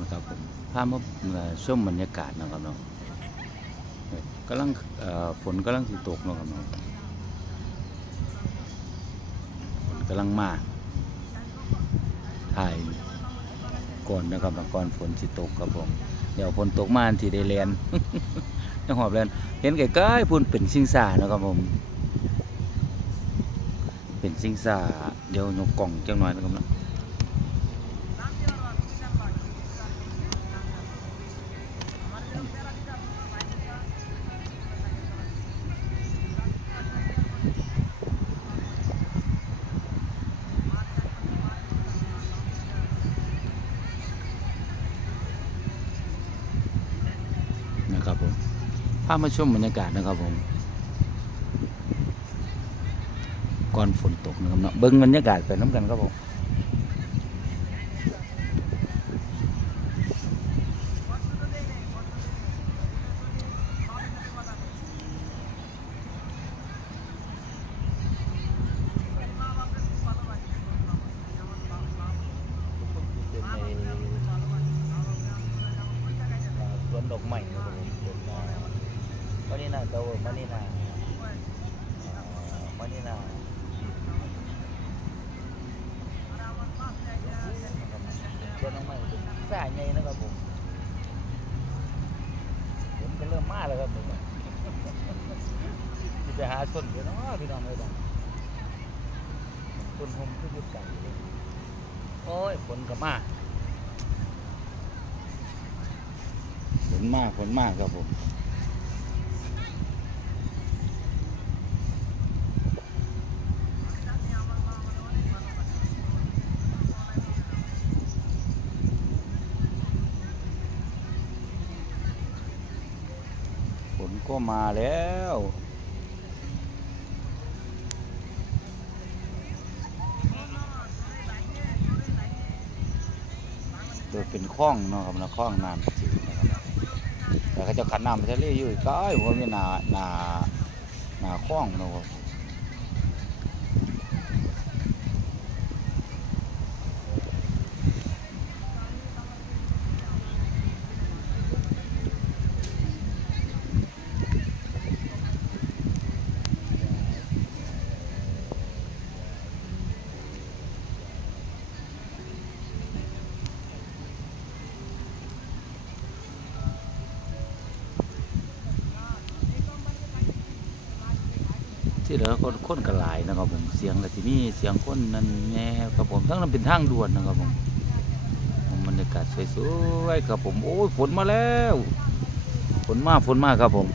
นะครับผมพามาเอ่อชมบรรยากาศนะครับเนาะกำลังฝนกำลังสิตกนะครับเนาะฝนกำลังมาถ่ายก่อนนะครับก่อนฝนสิตกครับผมเดี๋ยวฝนตกมาสิได้เรียนจังหอบเรียนเห็นไกลๆพุ่นเป็นสิงสานะครับผม เป็นสิงสาเดี๋ยวยกกล่องจังหน่อยนะครับเนาะ นะครับผม พามาชมบรรยากาศนะครับผมก่อนฝนตกนะครับเนาะเบิ้งบรรยากาศไปน้ำกันครับผมสวนดอกไม้นะครับผมสวนมานี่นาเตามานี่นามานี่นาส่วนน้องใหม่สายใหญ่นะครับผม ผมก็เริ่มมาแล้วครับผมจะไปหาส้นเดี๋ยวนาะพี่น้องเลยบ้างต้นหมขึ้นยุดกันเลยโอ้ยฝนก็มาฝนมากฝนมากครับผม นก็มาแล้ว โดยเป็นคลองเนาะครับนะคลองน้ำจืดนะครับแต่เขาจะขันน้ำทะเลอยู่ก็ไอ้ผมนี่นาหนาหนาคลองเนาะ ที่เหลือคนคนกระหลายนะครับผมเสียงแต่ที่นี่เสียงคนนั่นแน่ครับผมทั้งนั้นเป็นทางด่วนนะครับผมบรรยากาศสวยๆครับผมโอ้ยฝนมาแล้ว ฝนมากฝนมากครับผม